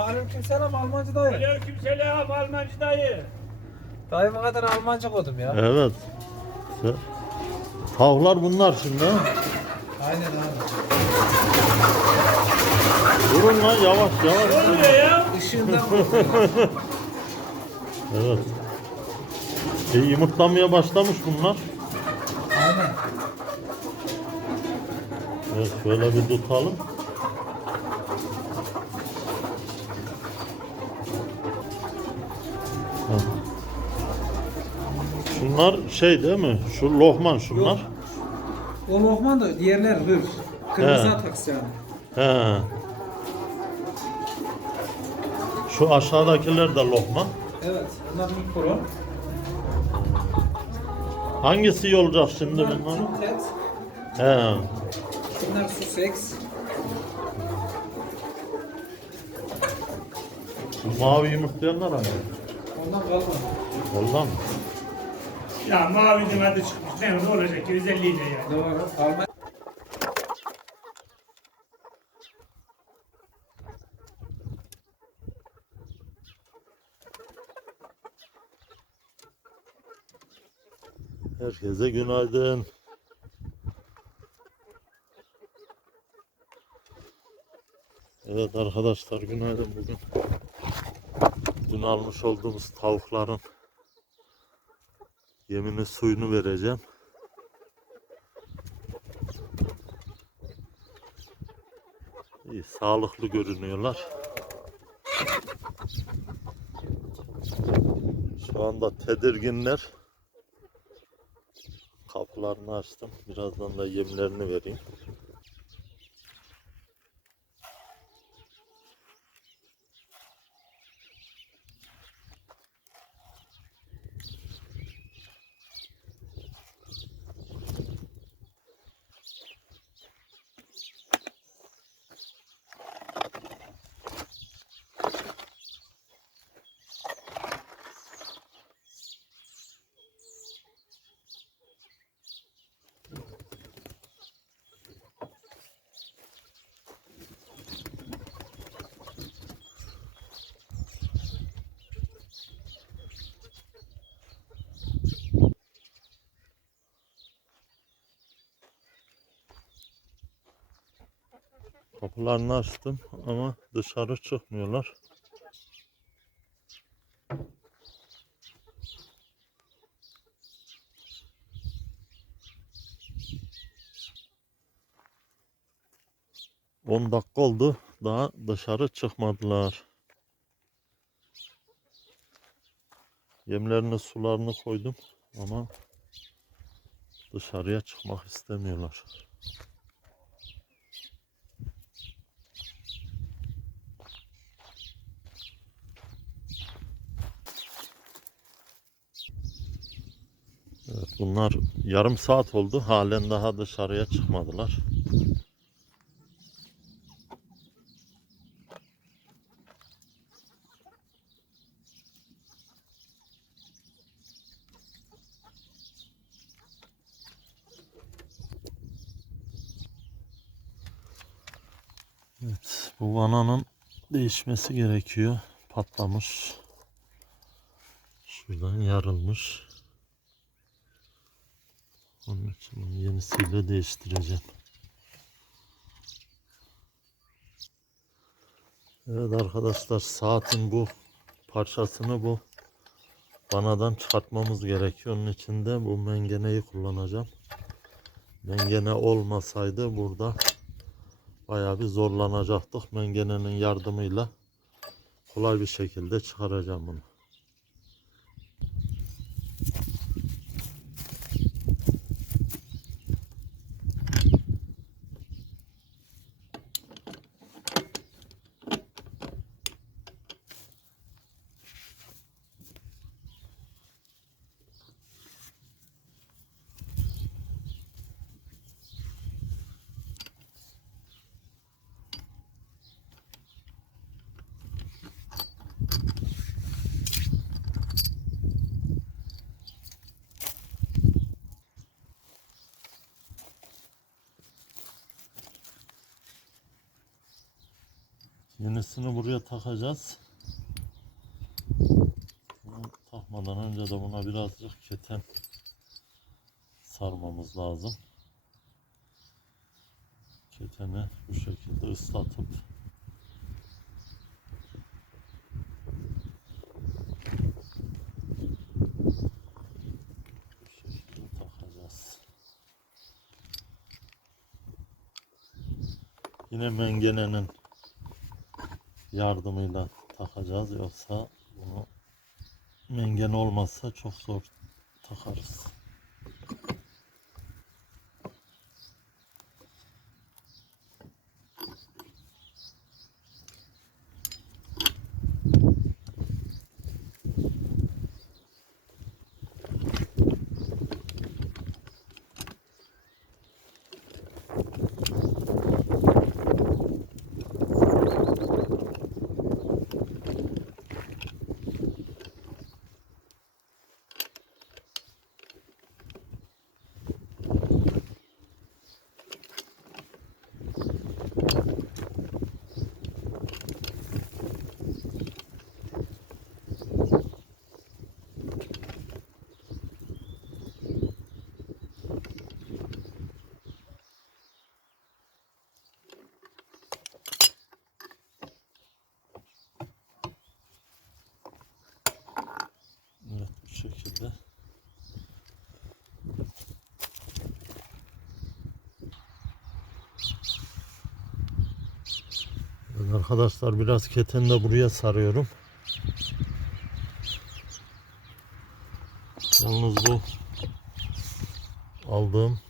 Aleykümselam Almancı dayı. Aleykümselam Almancı dayı. Dayı bu kadar Almanca kodum ya. Evet. Tavuklar bunlar şimdi. ha? Aynen abi. Durun lan yavaş yavaş. Ne oluyor ya? Işığından korkuyorum. Evet. E, yumurtlamaya başlamış bunlar. Aynen. Evet şöyle bir tutalım. Şunlar şey değil mi? Şu lohman şunlar. Yok. O Lohman da diğerler hır. Kırmızı He. ataks yani. He. Şu aşağıdakiler de lohman. Evet. Bunlar mikro. Hangisi iyi olacak şimdi Bunlar bunlar? triplet. He. Bunlar Sussex. Şu mavi yumurtlayanlar hani. Ondan kalmadı. Vallahi mı? Ya mavinin adı çıkmış. Ne, ne olacak ki özelliği ne ya? Doğru. Alman. Herkese günaydın. Evet arkadaşlar günaydın bugün. Dün almış olduğumuz tavukların yemini suyunu vereceğim. İyi, sağlıklı görünüyorlar. Şu anda tedirginler. Kapılarını açtım. Birazdan da yemlerini vereyim. Kapılarını açtım ama dışarı çıkmıyorlar. On dakika oldu. Daha dışarı çıkmadılar. Yemlerini sularını koydum ama dışarıya çıkmak istemiyorlar. Evet, bunlar yarım saat oldu. Halen daha dışarıya çıkmadılar. Evet, bu vananın değişmesi gerekiyor. Patlamış. Şuradan yarılmış. Onun için bunu yenisiyle değiştireceğim. Evet arkadaşlar saatin bu parçasını bu vanadan çıkartmamız gerekiyor. Onun için de bu mengeneyi kullanacağım. Mengene olmasaydı burada bayağı bir zorlanacaktık. Mengenenin yardımıyla kolay bir şekilde çıkaracağım bunu. Yenisini buraya takacağız. Bunu takmadan önce de buna birazcık keten sarmamız lazım. Keteni bu şekilde ıslatıp. Yine mengenenin yardımıyla takacağız yoksa bunu mengene olmazsa çok zor takarız. Evet bu şekilde. Arkadaşlar biraz keten de buraya sarıyorum. Yalnız bu aldığım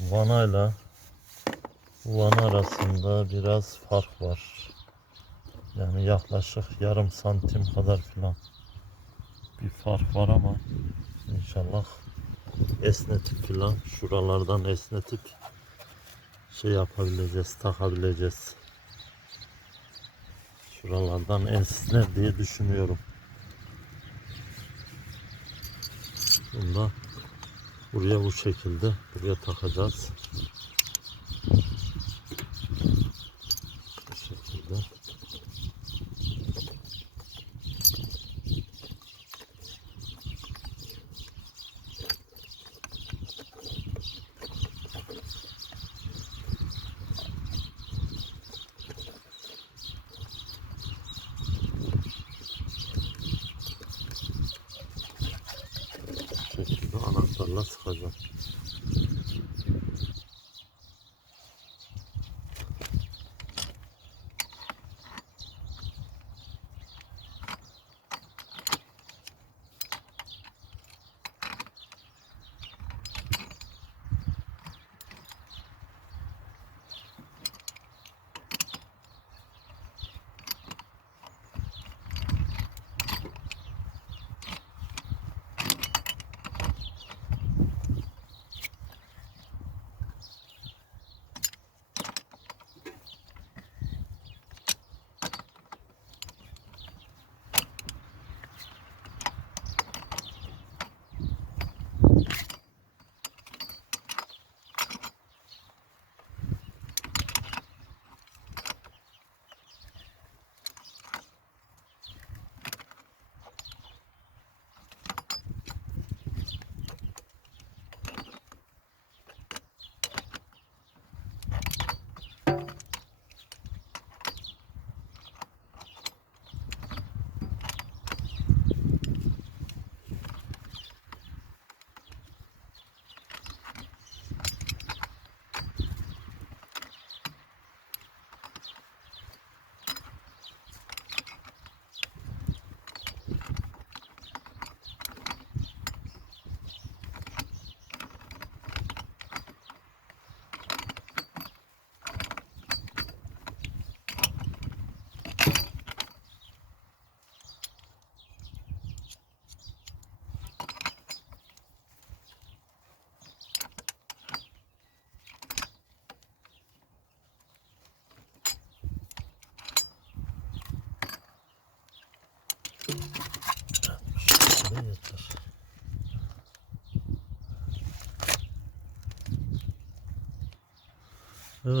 vanayla bu vana arasında biraz fark var. Yani yaklaşık yarım santim kadar filan bir fark var ama inşallah esnetip filan şuralardan esnetip şey yapabileceğiz, takabileceğiz. Şuralardan esner diye düşünüyorum. Bunu da buraya bu şekilde buraya takacağız.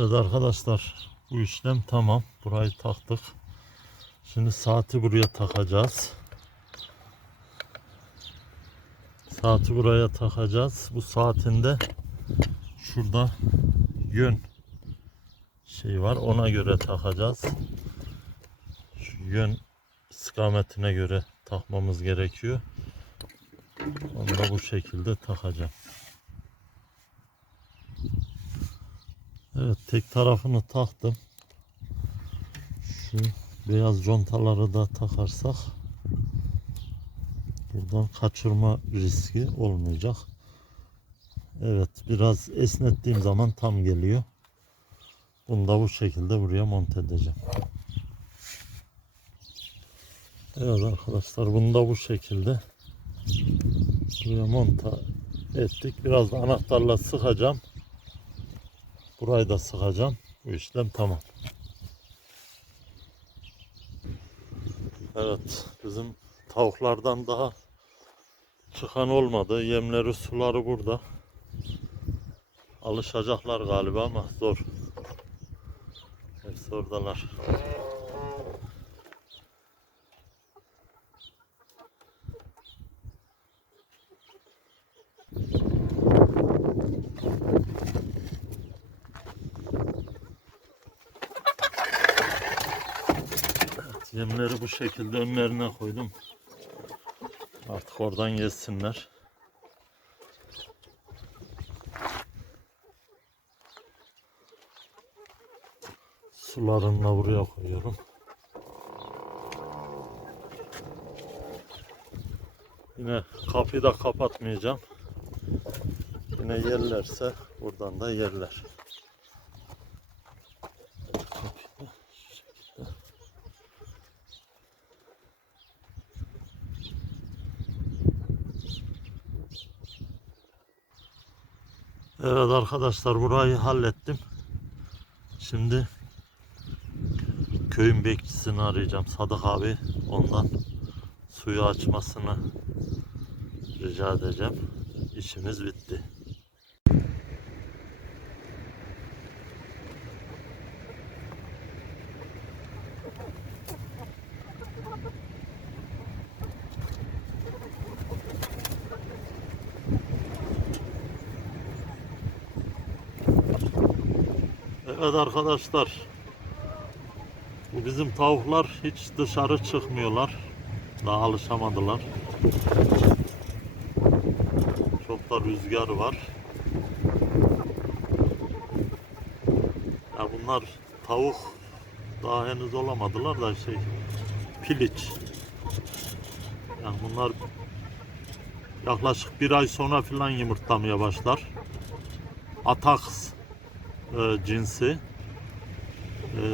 Evet arkadaşlar Bu işlem tamam. Burayı taktık. Şimdi saati buraya takacağız. Saati buraya takacağız. Bu saatinde şurada yön şey var. Ona göre takacağız. Şu yön istikametine göre takmamız gerekiyor. Onu da bu şekilde takacağım. Evet tek tarafını taktım. Şu beyaz contaları da takarsak buradan kaçırma riski olmayacak. Evet biraz esnettiğim zaman tam geliyor. Bunu da bu şekilde buraya monte edeceğim. Evet arkadaşlar bunu da bu şekilde buraya monta ettik. Biraz da anahtarla sıkacağım. Burayı da sıkacağım. Bu işlem tamam. Evet bizim tavuklardan daha çıkan olmadı. Yemleri suları burada. Alışacaklar galiba ama zor. Hepsi oradalar. Yemleri bu şekilde önlerine koydum. Artık oradan yesinler. Sularını da buraya koyuyorum. Yine kapıyı da kapatmayacağım. Yine yerlerse buradan da yerler. Kapıyı da şu şekilde. Evet arkadaşlar burayı hallettim. Şimdi köyün bekçisini arayacağım. Sadık abi ondan suyu açmasını rica edeceğim. İşimiz bitti. Evet arkadaşlar. Bizim tavuklar hiç dışarı çıkmıyorlar. Daha alışamadılar. Çok da rüzgar var. Ya bunlar tavuk daha henüz olamadılar da şey piliç. Yani bunlar yaklaşık bir ay sonra filan yumurtlamaya başlar. Ataks e, cinsi. E,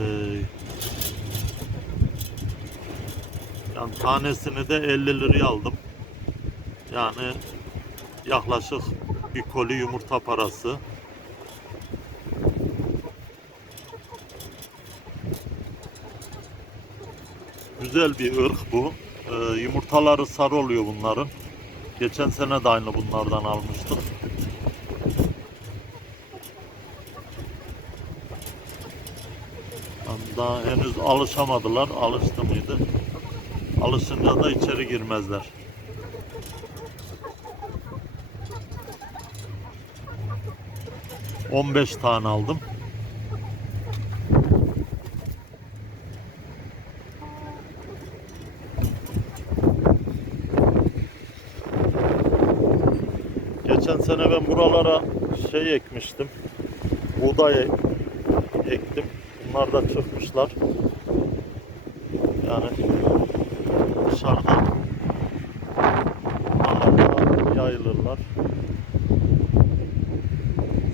yani tanesini de 50 liraya aldım. Yani yaklaşık bir koli yumurta parası. Güzel bir ırk bu. E, yumurtaları sarı oluyor bunların. Geçen sene de aynı bunlardan almıştık. Yani Daha henüz alışamadılar. Alıştı mıydı? Alışınca da içeri girmezler. On beş tane aldım. Geçen sene ben buralara şey ekmiştim. Buğday ektim. Bunlar da çıkmışlar. Yani dışarıdan rahatlıkla yayılırlar.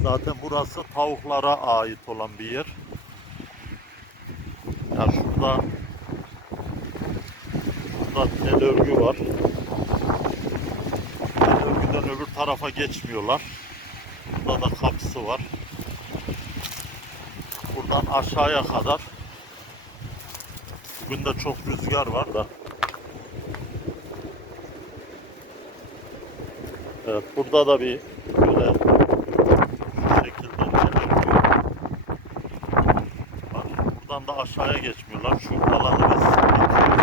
Zaten burası tavuklara ait olan bir yer. Ya şurada burada tel örgü var. Tel örgüden öbür tarafa geçmiyorlar. Burada da kapısı var buradan aşağıya kadar. Bugün de çok rüzgar var da. Evet burada da bir böyle şekilde bir örgü var. anda aşağıya geçmiyorlar. Şu alanı biz itiyoruz.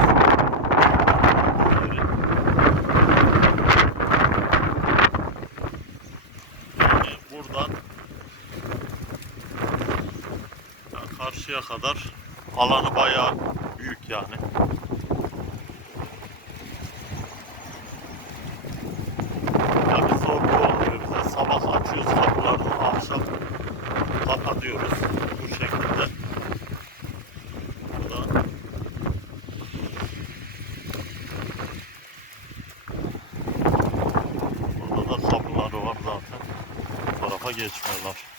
Yani buradan ya karşıya kadar alanı bayağı büyük yani. Tabii zorlu olmuyor bize. Sabah açıyoruz kapılarını, akşam kapatıyoruz. Bu şekilde. Burada da var zaten. Tarafa geçmiyorlar.